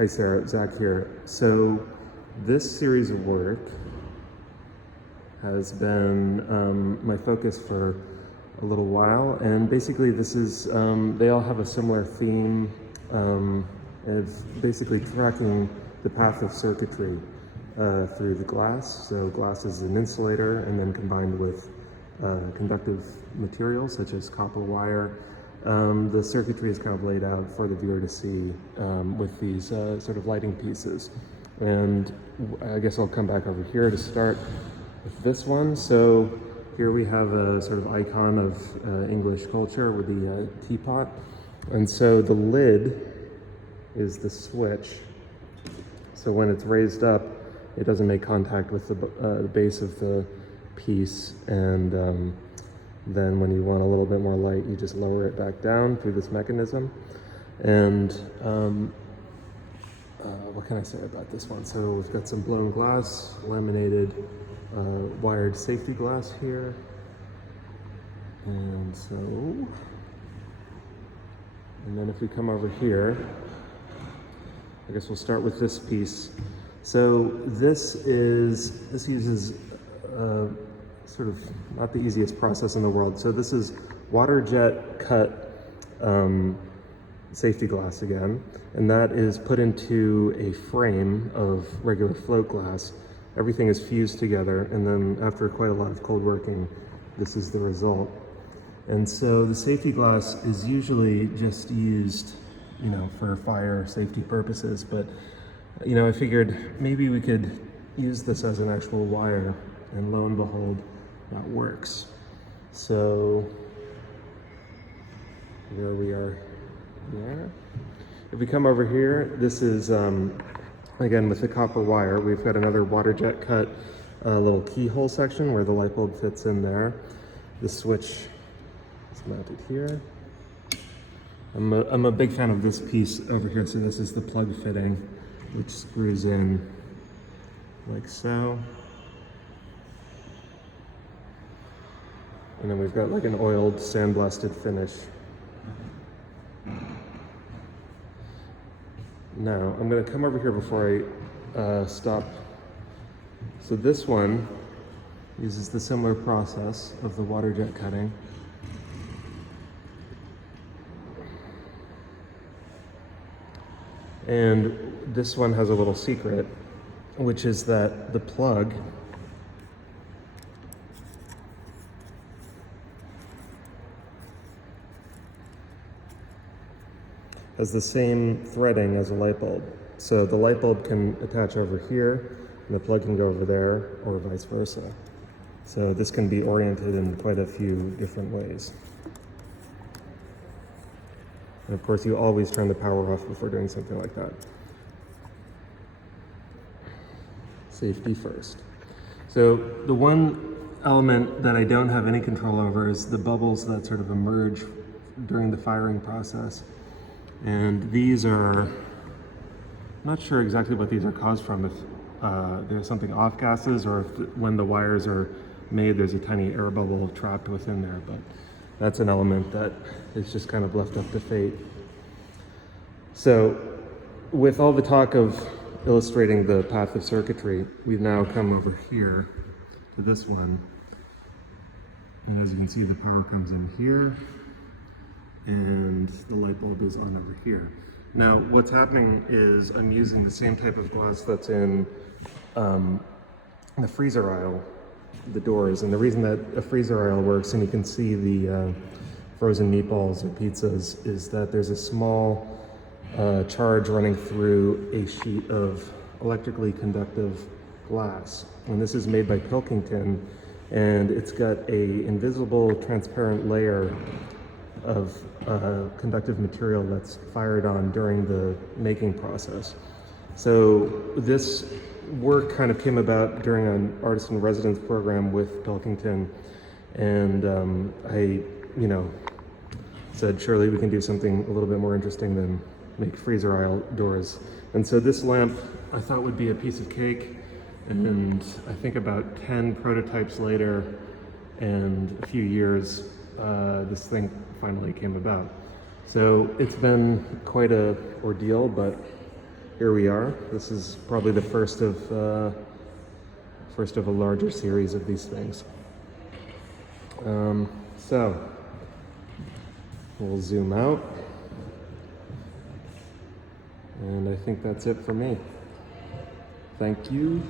Hi Sarah, Zach here. So this series of work has been my focus for a little while, and basically this is, they all have a similar theme. It's basically tracking the path of circuitry through the glass. So glass is an insulator, and then combined with conductive materials such as copper wire, the circuitry is kind of laid out for the viewer to see with these sort of lighting pieces. And I guess I'll come back over here to start with this one. So here we have a sort of icon of English culture with the teapot. And so the lid is the switch. So when it's raised up, it doesn't make contact with the base of the piece, and then when you want a little bit more light, you just lower it back down through this mechanism. And what can I say about this one? So we've got some blown glass, laminated wired safety glass here. And then if we come over here, I guess we'll start with this piece. So this uses sort of not the easiest process in the world. So this is water jet cut safety glass again, and that is put into a frame of regular float glass. Everything is fused together, and then after quite a lot of cold working, this is the result. And so the safety glass is usually just used, for fire safety purposes, but I figured maybe we could use this as an actual wire, and lo and behold, that works. So there we are there. If we come over here, this is, again, with the copper wire, we've got another water jet cut little keyhole section where the light bulb fits in there. The switch is mounted here. I'm a big fan of this piece over here. So this is the plug fitting, which screws in like so. And then we've got like an oiled, sandblasted finish. Now, I'm gonna come over here before I stop. So this one uses the similar process of the water jet cutting. And this one has a little secret, which is that the plug has the same threading as a light bulb. So the light bulb can attach over here, and the plug can go over there, or vice versa. So this can be oriented in quite a few different ways. And of course, you always turn the power off before doing something like that. Safety first. So the one element that I don't have any control over is the bubbles that sort of emerge during the firing process. And these are, I'm not sure exactly what these are caused from, if there's something off gases, or if when the wires are made, there's a tiny air bubble trapped within there. But that's an element that is just kind of left up to fate. So with all the talk of illustrating the path of circuitry, we've now come over here to this one. And as you can see, the power comes in here, and the light bulb is on over here. Now, what's happening is I'm using the same type of glass that's in the freezer aisle, the doors. And the reason that a freezer aisle works, and you can see the frozen meatballs or pizzas, is that there's a small charge running through a sheet of electrically conductive glass. And this is made by Pilkington, and it's got a invisible transparent layer of conductive material that's fired on during the making process. So this work kind of came about during an artist in residence program with Pilkington, and I said surely we can do something a little bit more interesting than make freezer aisle doors. And so this lamp I thought would be a piece of cake, and I think about 10 prototypes later and a few years, this thing finally came about. So it's been quite a ordeal, but here we are. This is probably the first of a larger series of these things. So we'll zoom out, and I think that's it for me. Thank you.